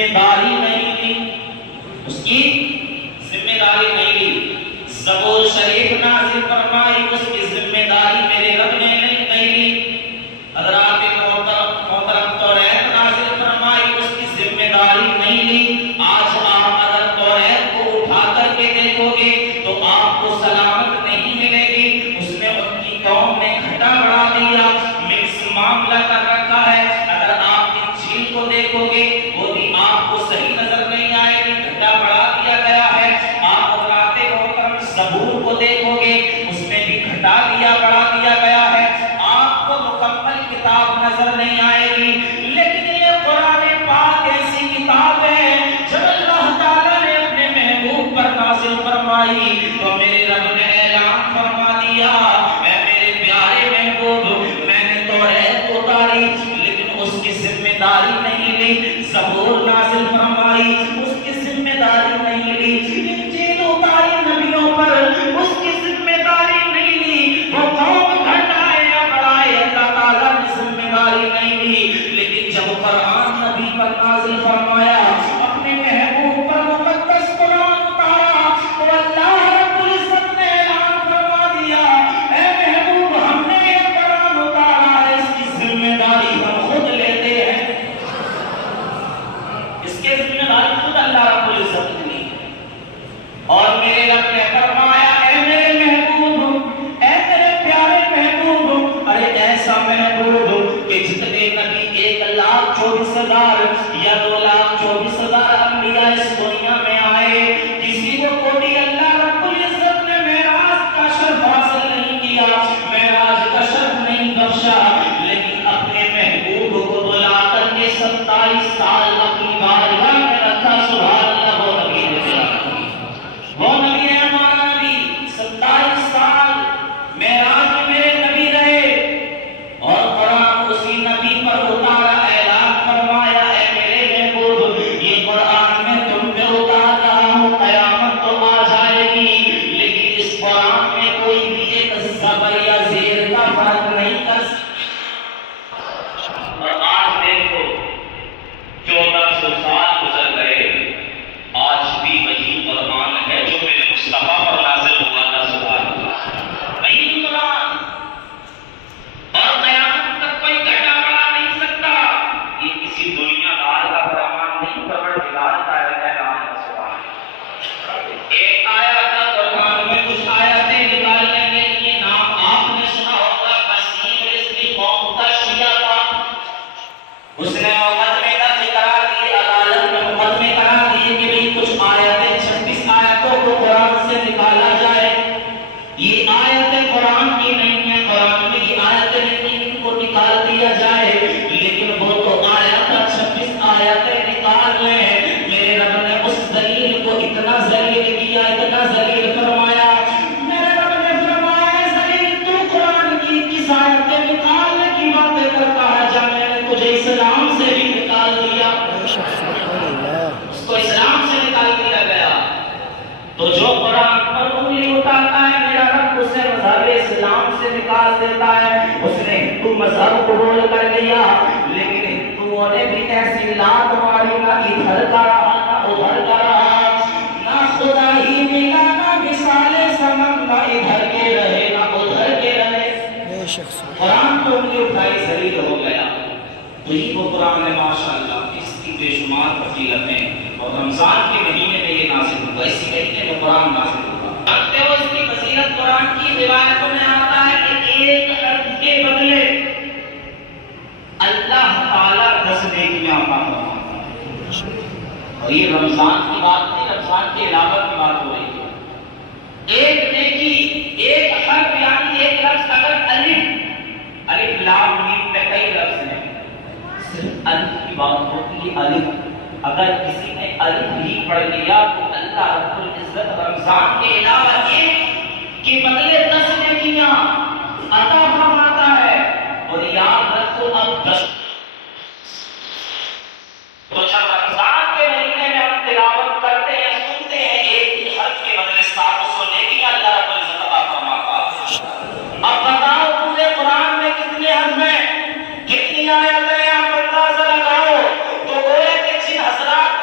ذمہ داری نہیں لی، اس کی ذمہ داری نہیں لی۔ زبور شریف نازل فرمائی، اس کی ذمہ داری میرے رب نے نہیں لی۔ حضرات محترم توریت نازل فرمائی، اس کی ذمہ داری نہیں لی۔ آج آپ اگر توریت کو اٹھا کر کے دیکھو گے تو آپ کو سلامت نہیں ملے گی۔ اس نے ان کی قوم نے گھٹا بڑھا دیا، مکس معاملہ کر رکھا ہے۔ اگر آپ انجیل کو دیکھو گے وہ بھی آپ کو صحیح نظر نہیں آئے گی، گھٹا بڑھا دیا گیا ہے۔ آپ حضرات محترم زبور کو دیکھو گے، اس میں بھی گھٹا دیا بڑھا دیا گیا ہے، آپ کو مکمل کتاب نظر نہیں آئے گی۔ لیکن یہ قرآن پاک ایسی کتاب ہے جب اللہ تعالیٰ نے اپنے محبوب پر نازل فرمائی تو میرے رب نے اعلان فرما دیا، اے میرے پیارے محبوب، میں نے توریت اتاری لیکن اس کی ذمہ داری نہیں لی۔ زبور نازل فرمائی، اس کی ذمہ داری نہیں لی۔ انجیل اتاری نبیوں پر، اس کی ذمہ داری نہیں لی۔ وہ قوم گھٹائے یا بڑھائے، اللہ تعالیٰ نے ذمہ داری نہیں لی۔ لیکن جب قرآن نبی پر نازل فرمایا، اپنے محبوب پر مقدس قرآن اتارا تو اللہ رب العزت نے اعلان فرما دیا، اے محبوب، ہم نے یہ قرآن اتارا ہے، اس کی ذمہ داری ہم خود لیتے ہیں۔ اس کے ذمہ داری خود اللہ رب العزت نے لی۔ اور میرے رب نے فرمایا، اے میرے محبوب، اے میرے پیارے محبوب، ارے ایسا محبوب کہ جتنے نبی 1,24,000 یا 2,24,000 انبیاء اس دنیا میں آئے، کسی کو بھی اللہ رب العزت نے معراج کا شرف حاصل نہیں کیا، معراج کا شرف نہیں بخشا، لیکن اپنے محبوب کو بلا کر کے 27 سال اپنی بارگاہ میں رکھا۔ سبحان اللہ، وہ نبی ہے، وہ نبی ہے ہمارا نبی۔ 27 سال معراج میں میرے نبی رہے اور قرآن اسی نبی پر اتارا۔ اعلان فرمایا، اے میرے محبوب، یہ قرآن میں تم پہ اتار رہا ہوں، قیامت تو آ جائے گی لیکن اس قرآن میں کوئی بھی ایک زبر یا زیر کا فرق نہیں کر سکتا۔ اور آج دیکھو 1400 سال گزر گئے، آج بھی وہی قرآن ہے جو میرے مصطفیٰ پر نازل ہوا تھا۔ سبحان اللہ، وہی قرآن، اور قیامت تک کوئی گھٹا بڑھا نہیں سکتا۔ یہ کسی دنیا دار کا فرمان نہیں، پروردگار کا اعلان ہے۔ سبحان اللہ۔ ایک آیت کا قرآن میں کچھ آیتیں نکالنے کے لیے نام آپ نے سنا ہوگا، بصیر رزقی قوم کا شیعہ تھا، اس نے مقدمے درج کرا دیے، عدالت میں مقدمے کرا دیے کہ بھئی کچھ آیتیں 26 آیتوں کو قرآن سے نکالا جائے۔ یہ آیتیں قرآن کی نہیں ہیں، قرآن میں یہ آیتیں نہیں، ان کو نکال دیا جائے۔ لیکن وہ تو آیت 26 آیتیں نکال لیں۔ میرے رب نے اس ذلیل کو اتنا ذلیل کیا، اتنا ذلیل فرمایا، میرے رب نے فرمایا، ذلیل تو قرآن کی کس آیتیں نکالنے کی باتیں کرتا ہے، جب میں نے تجھے اسلام سے بھی نکال دیا، اس کو اسلام سے نکال دیا گیا۔ تو جو قرآن پر انگلی اٹھاتا ہے میرا رب اسے مذہب اسلام سے نکال دیتا ہے۔ اس نے ہندو مذہب قبول کر لیا، لیکن ہندوؤں نے بھی ایسی لات ماری، نہ ادھر کا رہا نہ ادھر کا رہا، نہ خدا ہی ملا نہ مثال صنم، نہ ادھر کے رہے نہ ادھر کے رہے۔ قرآن پر انگلی اٹھائی، ذلیل ہو گیا۔ تو یہ وہ قرآن ہے ماشاءاللہ، اس کی بے شمار فضیلتیں، اور رمضان کے مہینے میں یہ نازل ہوا، اسی مہینے میں قرآن نازل ہوا۔ جانتے ہو اس کی فضیلت قرآن کی روایتوں میں آتا ہے کہ ایک حرف کے بدلے اللہ تعالیٰ 10 نیکیاں عطا فرماتا ہے۔ اور یہ رمضان کی بات نہیں، رمضان کے علاوہ کی بات ہو رہی ہے۔ ایک نیکی، ایک حرف یعنی ایک لفظ، اگر الف لام میم میں کئی لفظ ہیں، صرف الف کی بات ہوتی ہے، الف، اگر کسی نے الف ہی پڑھ لیا تو اللہ رب العزت رمضان کے علاوہ ایک کے بدلے 10 نیکیاں عطا فرماتا ہے۔ اور یاد رکھو، اب 10 تو جب رمضان کے مہینے میں ہم تلاوت کرتے ہیں، سنتے ہیں، ایک ہی حرف کے بدلے 700 نیکیاں اللہ رب العزت عطا فرماتا ہے۔ اب بتاؤ پورے قرآن میں کتنے حرف ہیں، کتنی آیتیں ہیں، آپ اندازہ لگاؤ۔ تو گویا کہ جن حضرات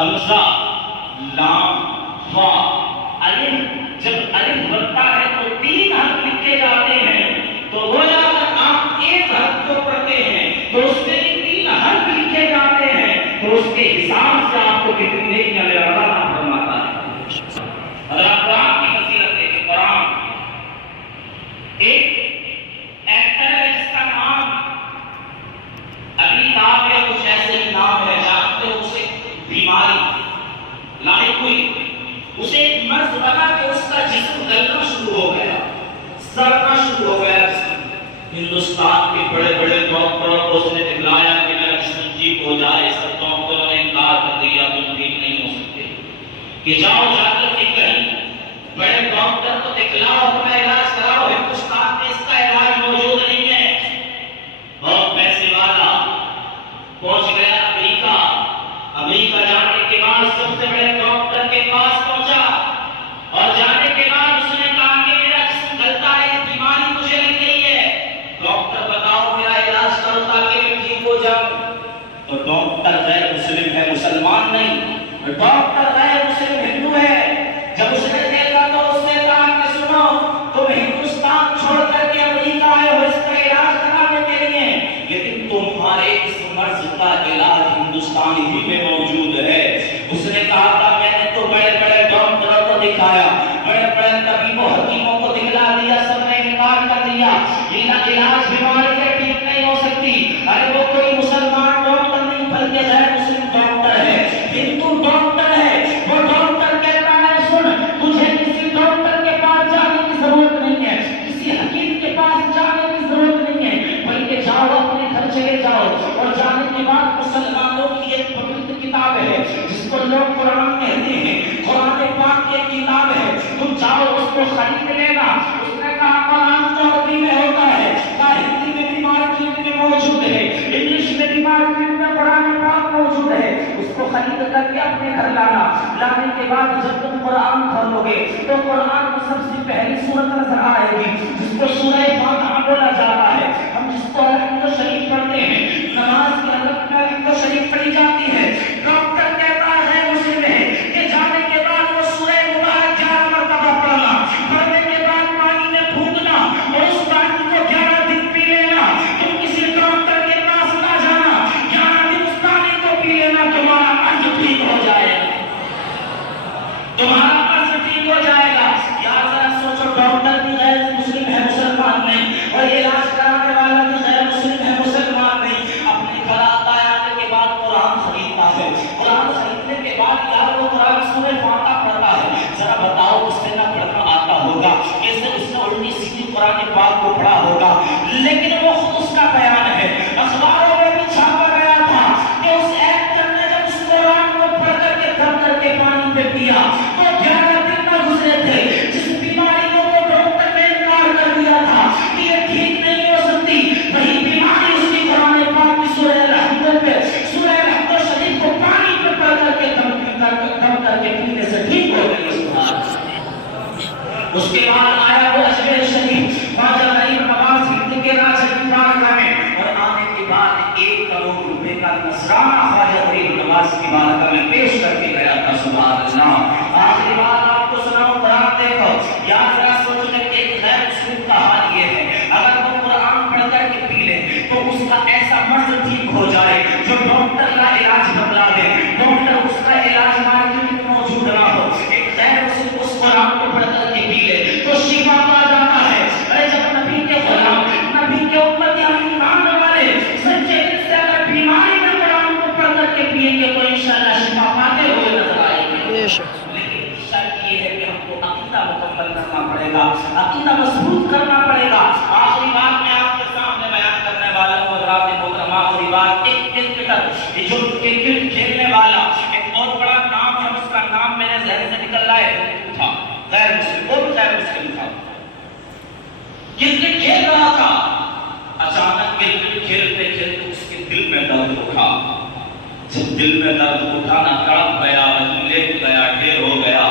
حمزہ لام فا الف، جب الف بنتا ہے تو 3 حرف لکھے جاتے ہیں، تو گویا اگر آپ ایک حرف کو پڑھتے ہیں تو اس میں 3 حرف لکھے جاتے ہیں، تو اس کے حساب سے آپ کو کتنی نیکیاں میرا اللہ فرماتا ہے۔ اللہ قرآن کی فضیلت ہے کہ قرآن ایک ایکٹر ہے جس کا نام ابھی نام یا کچھ ایسے ہی نام ہے، جانتے ہو اسے بیماری لاحق ہوئی، اسے ایک مرض بنا کہ اس کا جسم گلنا شروع ہو گیا، سڑنا شروع ہو گیا جسم۔ ہندوستان کے بڑے بڑے ڈاکٹروں کو اس نے دکھلایا کہ میرا جسم ٹھیک ہو جائے، سب ڈاکٹروں نے انکار کر دیا، تم ٹھیک نہیں ہو سکتے، کہ جاؤ جا کر کے کہیں بڑے ڈاکٹر کو دکھلاؤ، اپنا علاج کراؤ، ہندوستان میں اس کا علاج موجود نہیں ہے۔ بہت پیسے والا پہنچ گیا امریکہ، امریکہ جانے کے بعد سب سے بڑے ڈاکٹر کے پاس پہنچا، اور جانے کے بعد اس نے کہا کہ میرا جسم گلتا ہے، یہ بیماری مجھے لگ گئی ہے، ڈاکٹر بتاؤ میرا علاج کرو تاکہ میں ٹھیک ہو جاؤں۔ تو ڈاکٹر غیر مسلم ہے، مسلمان نہیں، ڈاکٹر غیر مسلم ہندو ہے۔ جب اس نے دیکھا تو اس نے کہا کہ سنو، تم ہندوستان چھوڑ کر کے امریکہ آئے ہو اس کا علاج کرانے کے لیے، لیکن تمہارے اس مرض کا علاج ہندوستان ہی میں موجود ہے۔ اس نے کہا تھا میں نے تو بڑے بڑے ڈاکٹروں کو دکھایا، بڑے بڑے طبیبوں حکیموں کو دکھلا دیا، سب نے انکار کر دیا، یہ علاج بیماری کے ٹھیک نہیں ہو سکتی۔ ارے وہ کوئی مسلمان ڈاکٹر نہیں بلکہ غیر مسلم ڈاکٹر ہے، ہندو ڈاکٹر ہے۔ وہ ڈاکٹر کہتا ہے سن، تجھے کسی ڈاکٹر کے پاس جانے کی ضرورت نہیں ہے، کسی حکیم کے پاس جانے کی ضرورت نہیں ہے، بلکہ جاؤ اپنے گھر چلے جاؤ، اور جانے کے بعد مسلمانوں کی ایک پوتر کتاب ہے جس کو لوگ قرآن کہتے ہیں، قرآن پاک کی ایک کتاب ہے، تم جاؤ اس کو خرید لینا۔ اس نے کہا قرآن تو عربی میں ہوتا ہے، کہا ہندی میں بھی مارکیٹ میں موجود ہے، انگلش میں بھی مارکیٹ میں قرآن پاک موجود ہے، اس کو خرید کر کے اپنے گھر لانا۔ لانے کے بعد جب تم قرآن کھولو گے تو قرآن میں سب سے پہلی سورت نظر آئے گی جس کو سورہ فاتحہ بولا جاتا ہے۔ ہم جس کو الحمد شریف پڑھتے ہیں، نماز کے حضرت میں الحمد شریف پڑھی جاتی ہے۔ ڈاکٹر کہتا ہے مسلم ہے کہ جانے کے بعد وہ سورہ مبارک 11 مرتبہ پڑھنا، پڑھنے کے بعد پانی میں پھونکنا، اور اس پانی کو 11 دن پی لینا۔ تم کسی ڈاکٹر کے پاس نہ جانا، 11 دن اس پانی کو پی لینا، تمہارا مرض ٹھیک ہو جائے گا، تمہارا مرض ٹھیک ہو جائے گا۔ یار ذرا سوچو، ڈاکٹر بھی غیر مسلم ہے، مسلمان نہیں، اور علاج کرانے والا بھی غیر مسلم ہے، مسلمان نہیں، اپنے گھر آتا ہے، آنے کے بعد قرآن خریدتا ہے، قرآن خریدنے کے بعد یار وہ قرآن سورہ فاتحہ پڑھتا ہے۔ ذرا بتاؤ اس سے نہ پڑھنا آتا ہوگا، اس نے الٹی سیدھی قرآن پاک کو پڑھا ہوگا، لیکن وہ خود اس کا بیان ہے، اخباروں میں بھی چھاپا گیا تھا کہ اس ایکٹر نے جب اس قرآن کو پڑھ کر کے دم کر کے پانی پہ پیا تو 11 دن نہ گزرے تھے، جس بیماری کو وہ ڈاکٹر نے انکار کر دیا تھا کہ یہ ٹھیک نہیں ہو سکتی، وہی بیماری اس کی قرآن پاک کی سورہ الحمد پہ، سورہ الحمد شریف کو پانی پہ پڑھ کر کے دم کر کے پینے سے ٹھیک ہو گئی۔ اس کے بعد آیا وہ اجمیر شریف، خواجہ غریب نواز ہند کے راج کی بارگاہ میں، اور آنے کے بعد 1 کروڑ روپے کا نذرانہ خواجہ غریب نواز کی بارگاہ میں پیش کر کے گیا تھا۔ سبحان اللہ۔ آخری بات آپ کو سناؤں، قرآن دیکھو، یا ذرا سوچو کہ ایک غیر مسلم کا حال یہ ہے، اگر وہ قرآن پڑھ کر کے پی لے تو اس کا ایسا مرض ٹھیک ہو جائے جو ڈاکٹر کا علاج بتلا دے، ڈاکٹر اس کا علاج مارکیٹ میں موجود نہ ہو، ایک غیر مسلم اس قرآن کو پڑھ کر کے پی لے تو شفا پا جاتا ہے۔ ارے جب نبی کے غلام، نبی کے امت یعنی ایمان والے سچے دل سے اگر بیماری میں قرآن کو پڑھ کر کے پیئیں گے تو انشاءاللہ شفا پاتے ہوئے نظر آئیں گے۔ لیکن شرط یہ ہے کہ ہم کو عقیدہ مکمل کرنا پڑے گا، عقیدہ مضبوط کرنا پڑے گا۔ آخری بات میں آپ کے سامنے بیان کرنے والا ہوں حضرات محترم، آخری بات، ایک کرکٹر جو کرکٹ کھیلنے والا، ایک بہت بڑا نام ہے، اس کا نام میرے ذہن سے نکل رہا ہے، تھا غیر مسلم، وہ بھی غیر مسلم تھا، کرکٹ کھیل رہا تھا، اچانک کرکٹ کھیلتے کھیلتے اس کے دل میں درد اٹھا، جب دل میں درد اٹھا نہ تڑپ گیا، لیٹ گیا، ڈھیر ہو گیا،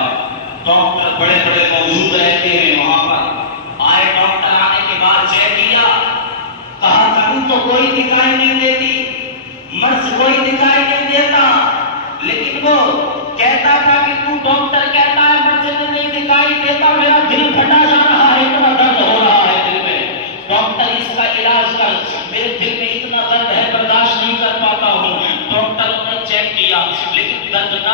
ڈاکٹر بڑے بڑے موجود رہتے ہیں وہاں پر، آئے ڈاکٹر، آنے کے بعد چیک کیا، کہا کبھی تو کوئی دکھائی نہیں دیتی، مرض کوئی دکھائی نہیں دیتا، لیکن لیکن وہ کہتا تھا کہ تو ڈاکٹر کہتا ہے مجھے نہیں دکھائی دیتا، میرا دل پھٹا جا رہا ہے، اتنا درد ہو رہا ہے دل میں، ڈاکٹر اس کا علاج کر، میرے دل میں اتنا درد ہے برداشت نہیں کر پاتا ہوں۔ ڈاکٹروں نے چیک کیا لیکن درد کا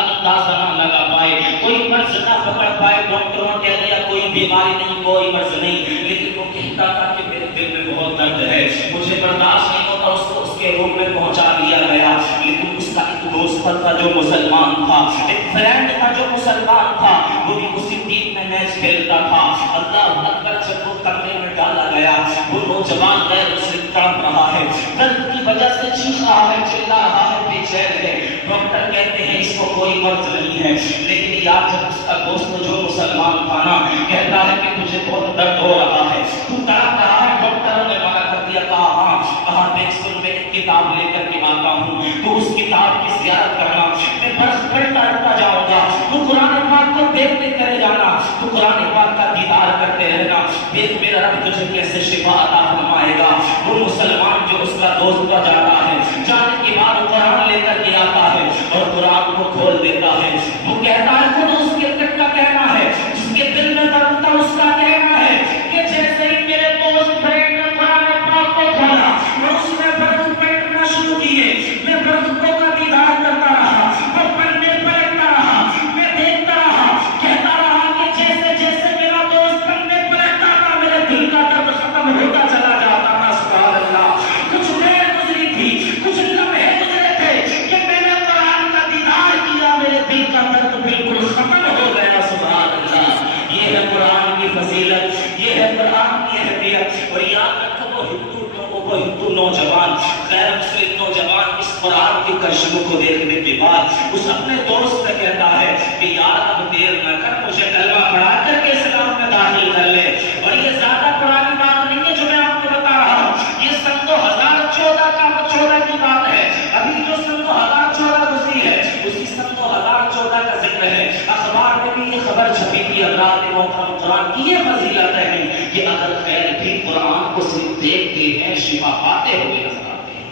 اندازہ نہ لگا پائے، کوئی مرض نہ پکڑ پائے۔ ڈاکٹروں نے کہہ دیا کوئی بیماری نہیں، کوئی مرض نہیں، لیکن وہ کہتا تھا کہ میرے دل میں بہت درد ہے، مجھے برداشت نہیں ہوتا۔ اس کو اس کے روم میں پہنچا دیا گیا، لیکن اس کا ایک دوست تھا جو مسلمان تھا، ایک فرینڈ تھا جو مسلمان تھا، وہ بھی اسی ٹیم میں میچ کھیلتا تھا۔ اللہ اکبر، جب وہ کمرے میں ڈالا گیا، وہ نوجوان غیر مسلم تڑپ رہا ہے، درد کی وجہ سے چیخ رہا ہے، چلا رہا ہے، بے چین ہے۔ ڈاکٹر کہتے ہیں اس کو کوئی مرض نہیں ہے، لیکن یار جب اس کا دوست جو مسلمان تھا نا کہتا ہے کہ تجھے بہت درد ہو رہا ہے، تو تڑپ رہا ہے، ڈاکٹروں نے منع کر دیا، کہا ہاں، کہا دیکھ سن میں ایک کتاب لے کر کے آتا ہوں، تو اس کتاب کی زیارت کرنا، میں برس پڑھتا جاؤں گا، تو قرآن پاک کو دیکھتے کرے جانا، تو قرآن پاک کا دیدار کرتے رہنا، دیکھ میرا رب تجھے کیسے شفا عطا فرمائے گا۔ وہ مسلمان جو اس کا دوست کا جاتا ہے، جانے کے بعد قرآن لے کر کے آتا ہے اور قرآن کو کھول دیتا ہے، وہ کہتا ہے خود اس کے دل کا کہنا ہے، جس کے دل میں درد تھا اس کا کہنا ہے کہ جیسے ہی میرے دوست فرینڈ نے قرآن پاک کو کھولا اور اس میں برد پڑھنا شروع کیے، میں برد کا دیدار کرتا رہا، وہ پڑھنے پلٹتا رہا، میں دیکھتا رہا، کہتا رہا کہ جیسے جیسے میرا دوست پڑھنے پلٹتا تھا میرے دل کا درد ختم ہوتا چلا جاتا تھا۔ سبحان اللہ، کچھ دیر گزری تھی، کچھ لمحے گزرے تھے کہ میں نے قرآن کا دیدار کیا، میرے دل کا درد بالکل ختم ہو گیا۔ سبحان اللہ، یہ ہے قرآن کی فضیلت، یہ ہے قرآن کی اہمیت۔ اور یاد رکھو وہ ہندو لوگوں کو، ہندو نوجوان، غیر مسلم نوجوان اس قرآن کی کرشموں کو دیکھنے کے بعد اس اپنے دوست سے کہتا ہے کہ یار اب دیر نہ کر، مجھے کلمہ پڑھا کر کے اسلام میں داخل کر لے۔ اور یہ زیادہ پرانی بات نہیں ہے جو میں آپ کو بتا رہا ہوں، یہ سن 2014 کی بات ہے، ابھی جو سن 2014 گزری ہے اسی سن 2014 کا ذکر ہے۔ اخبار میں بھی یہ خبر چھپی تھی، حضرات محترم، قرآن کی یہ فضیلت ہے کہ اگر خیر بھی قرآن کو صرف دیکھتے ہیں شفا پاتے ہوئے نظر آتے ہیں۔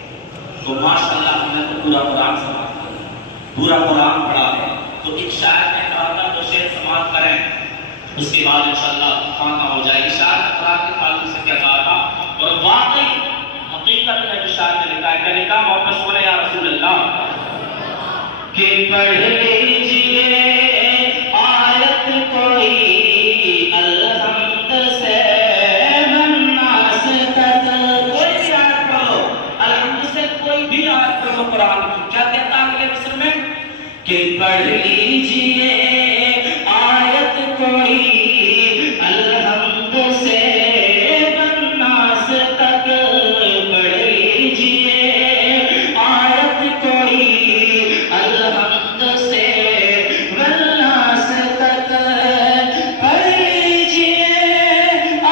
تو ماشاءاللہ ہم نے تو پورا قرآن سماعت کیا، پورا قرآن پڑھا ہے۔ تو ایک شاعر نے کہا تھا جو شعر سماعت کریں اس کے بعد انشاءاللہ خاتمہ ہو جائے گی۔ شاعر نے قرآن کے تعلق سے کیا کہا تھا، اور واقعی حقیقت ہے جو شاعر نے لکھا ہے، کیا لکھا؟ محمد صلی یا رسول اللہ کہ پڑھ لیجئے آیت کوئی الحمد سے والناس تک، کوئی بھی آیت پڑھو، الحمد سے کوئی بھی آیت پڑھو قرآن کی۔ کیا کہتا ہے اگلے مصر میں کہ پڑھ لیجئے آیت کوئی الحمد سے والناس تک، پڑھ لیجئے آیت کوئی الحمد سے والناس تک، پڑھ لیجئے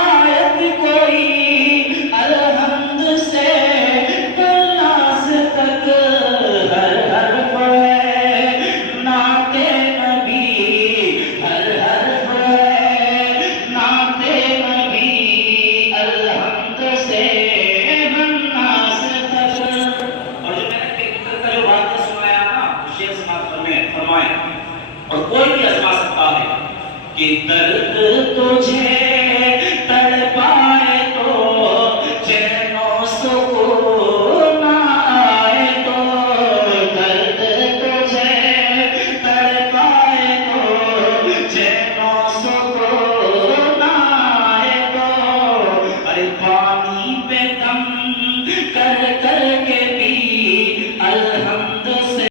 آیت کوئی الحمد سے والناس تک، ہر حرف ہے نعت نبی، ہر حرف ہے نعت نبی، الحمد سے والناس تک۔ اور جو میں نے کا جو واقعہ سنایا نا، شیخ سماعت فرمائے، اور کوئی بھی آزما سکتا ہے کہ درد تجھے تڑپا